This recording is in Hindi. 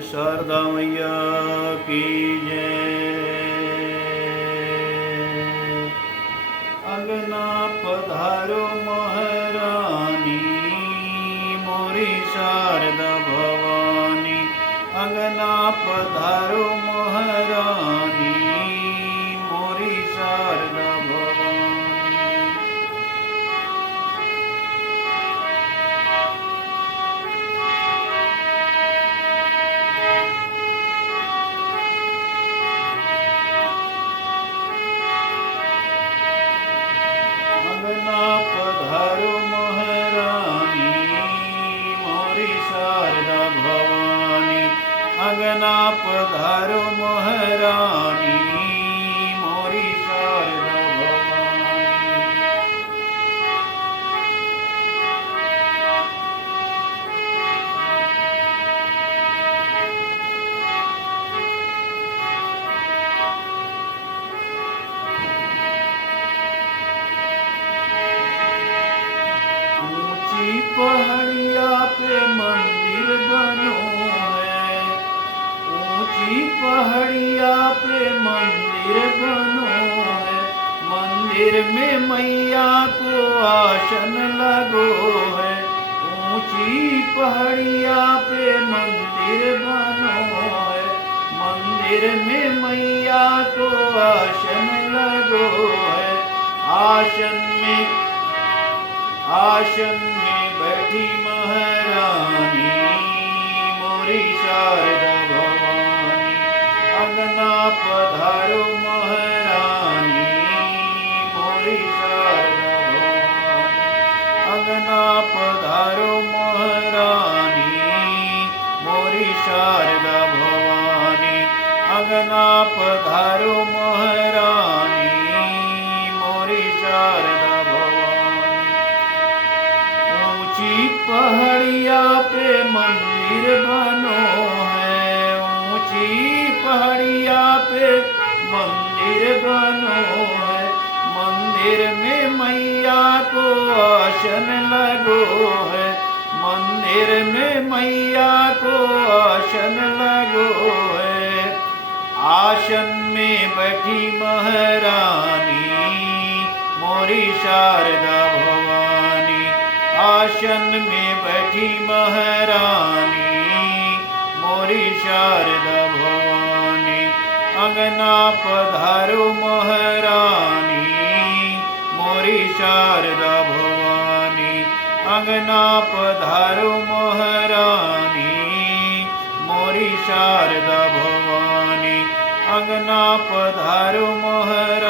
शारदा मैया की जय। अंगना पधारो महारानी मोरी शारदा भवानी। अंगना पधारो महारानी मोरी शारदा भवानी। अंगना पधारो महारानी मोरी शारदा भवानी। अंगना पधारो महारानी मोरी शारदा भवानी। ऊंची पहाड़िया पे मंदिर बनो है। ऊंची पहाड़िया पे मंदिर बनो है। मंदिर में मैया को आसन लगो है। ऊंची पहाड़िया पे मंदिर बनो है। मंदिर में मैया को आसन लगो है। आसन में बैठी महारानी मोरी शारदा भवानी। अंगना पधारो महारानी मोरी शारदा भवानी। अंगना पधारो महारानी मोरी शारदा भवानी। अंगना पधारो महारानी मोरी शारदा भवानी। ऊंची पहाड़िया पे मंदिर बनो है। ऊंची पहाड़िया पे मंदिर बनो है। मंदिर में मैया को आसन लगो है। मंदिर में मैया को आसन लगो है। आसन में बैठी महारानी मोरी शारदा भवानी। आसन में बैठी महारानी मोरी शारदा भवानी। अंगना पधारो महारानी मोरी शारदा भवानी। अंगना पधारो महारानी मोरी शारदा भवानी। अंगना पधारो महारानी